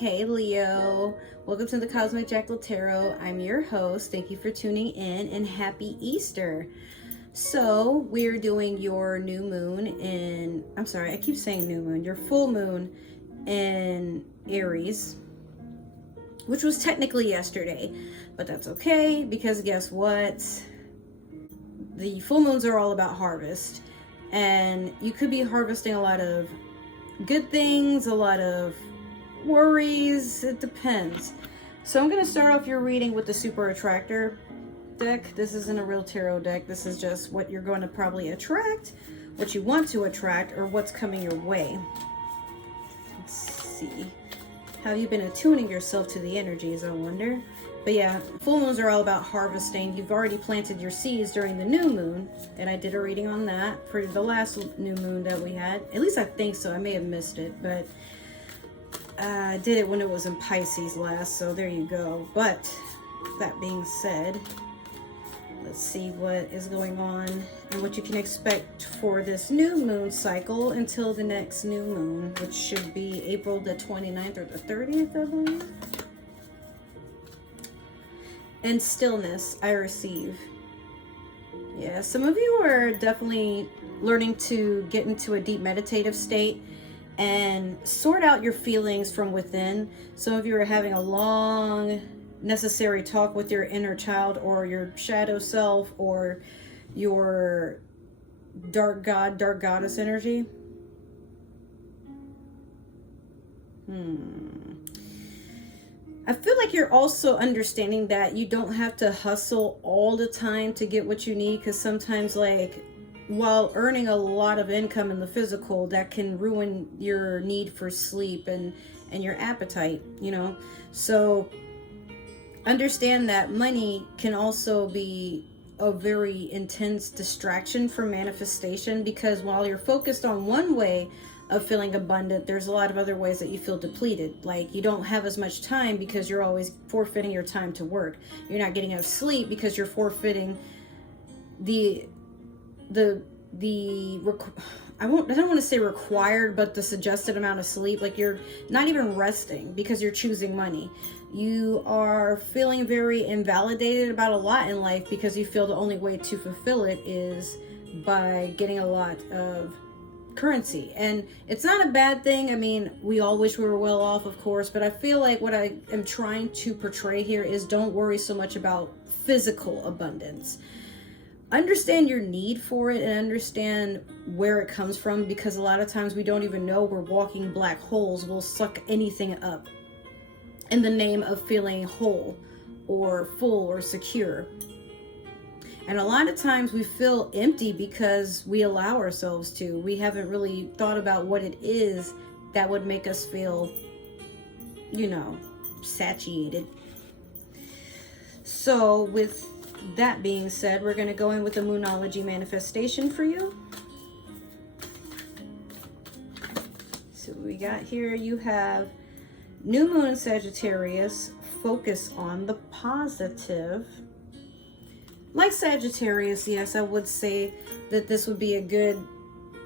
Hey Leo, welcome to the Cosmic Jackal Tarot. I'm your host. Thank you for tuning in and happy Easter. So we're doing your new moon in, I'm sorry, I keep saying new moon, your full moon in Aries, which was technically yesterday, but that's okay because guess what? The full moons are all about harvest, and you could be harvesting a lot of good things, a lot of worries. It depends. So I'm going to start off your reading with the Super Attractor deck. This isn't a real tarot deck. This is just what you're going to probably attract, what you want to attract, or what's coming your way. Let's see. How have you been attuning yourself to the energies, I wonder? But yeah, full moons are all about harvesting. You've already planted your seeds during the new moon, and I did a reading on that for the last new moon that we had. At least I think so. I may have missed it, but I did it when it was in Pisces last, so there you go. But that being said, let's see what is going on and what you can expect for this new moon cycle until the next new moon, which should be April the 29th or the 30th, I believe. And stillness I receive. Yeah, some of you are definitely learning to get into a deep meditative state and sort out your feelings from within. Some of you are having a long, necessary talk with your inner child or your shadow self or your dark god, dark goddess energy. I feel like you're also understanding that you don't have to hustle all the time to get what you need, because sometimes, like, while earning a lot of income in the physical, that can ruin your need for sleep and your appetite, you know? So understand that money can also be a very intense distraction for manifestation, because while you're focused on one way of feeling abundant, there's a lot of other ways that you feel depleted. Like, you don't have as much time because you're always forfeiting your time to work. You're not getting enough sleep because you're forfeiting I don't want to say required, but the suggested amount of sleep. Like, you're not even resting because you're choosing money. You are feeling very invalidated about a lot in life because you feel the only way to fulfill it is by getting a lot of currency. And it's not a bad thing. I mean, we all wish we were well off, of course, but I feel like what I am trying to portray here is don't worry so much about physical abundance. Understand your need for it and understand where it comes from, because a lot of times we don't even know we're walking black holes. We'll suck anything up in the name of feeling whole or full or secure. And a lot of times we feel empty because we allow ourselves to. We haven't really thought about what it is that would make us feel, you know, satiated. So with that being said, we're going to go in with a Moonology manifestation for you. So what we got here, you have new moon in Sagittarius. Focus on the positive. Like Sagittarius, yes, I would say that this would be a good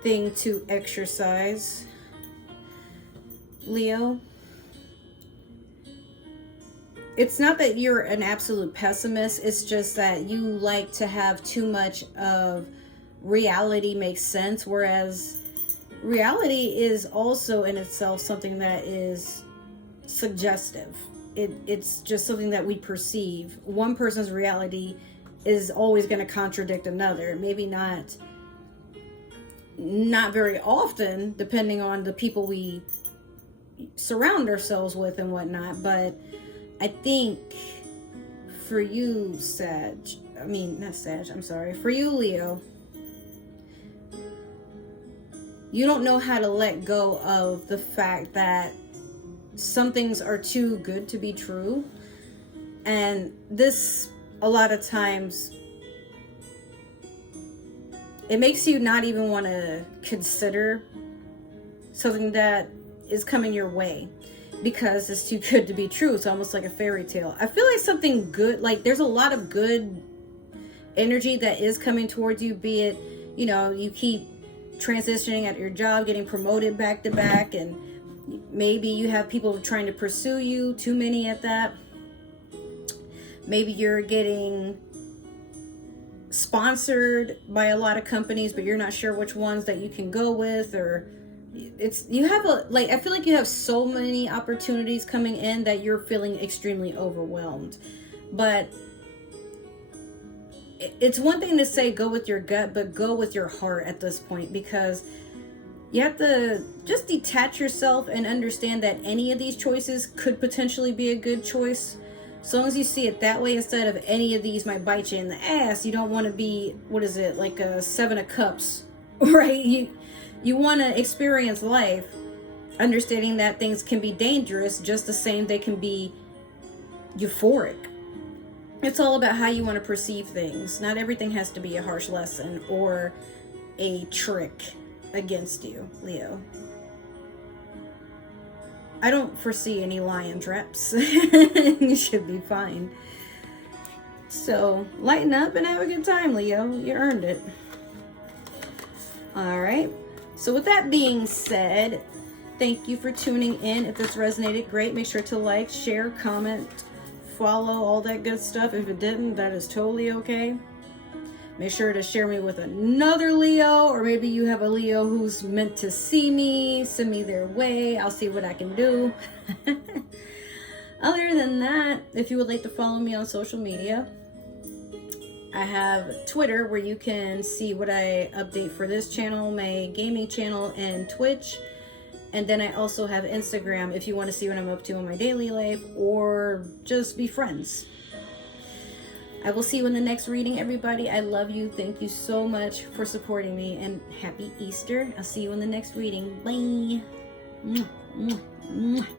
thing to exercise. Leo, it's not that you're an absolute pessimist. It's just that you like to have too much of reality make sense, whereas reality is also in itself something that is suggestive. It's just something that we perceive. One person's reality is always going to contradict another. Maybe not very often, depending on the people we surround ourselves with and whatnot. But I think for you, for you, Leo, you don't know how to let go of the fact that some things are too good to be true. And this, a lot of times, it makes you not even want to consider something that is coming your way because it's too good to be true. It's almost like a fairy tale. I feel like something good, like there's a lot of good energy that is coming towards you, be it, you know, you keep transitioning at your job, getting promoted back to back, and Maybe you have people trying to pursue you, too many at that. Maybe you're getting sponsored by a lot of companies, but you're not sure which ones that you can go with, or you have I feel like you have so many opportunities coming in that you're feeling extremely overwhelmed. But it's one thing to say go with your gut, but go with your heart at this point, because you have to just detach yourself and understand that any of these choices could potentially be a good choice. So long as you see it that way, instead of any of these might bite you in the ass, you don't want to be, what is it, like a 7 of cups, right? You want to experience life understanding that things can be dangerous just the same they can be euphoric. It's all about how you want to perceive things. Not everything has to be a harsh lesson or a trick against you, Leo. I don't foresee any lion traps. You should be fine. So lighten up and have a good time, Leo. You earned it. All right. So with that being said, thank you for tuning in. If this resonated, great. Make sure to like, share, comment, follow, all that good stuff. If it didn't, that is totally okay. Make sure to share me with another Leo, or maybe you have a Leo who's meant to see me. Send me their way. I'll see what I can do. Other than that, if you would like to follow me on social media, I have Twitter, where you can see what I update for this channel, my gaming channel, and Twitch. And then I also have Instagram if you want to see what I'm up to in my daily life, or just be friends. I will see you in the next reading, everybody. I love you. Thank you so much for supporting me, and happy Easter. I'll see you in the next reading. Bye.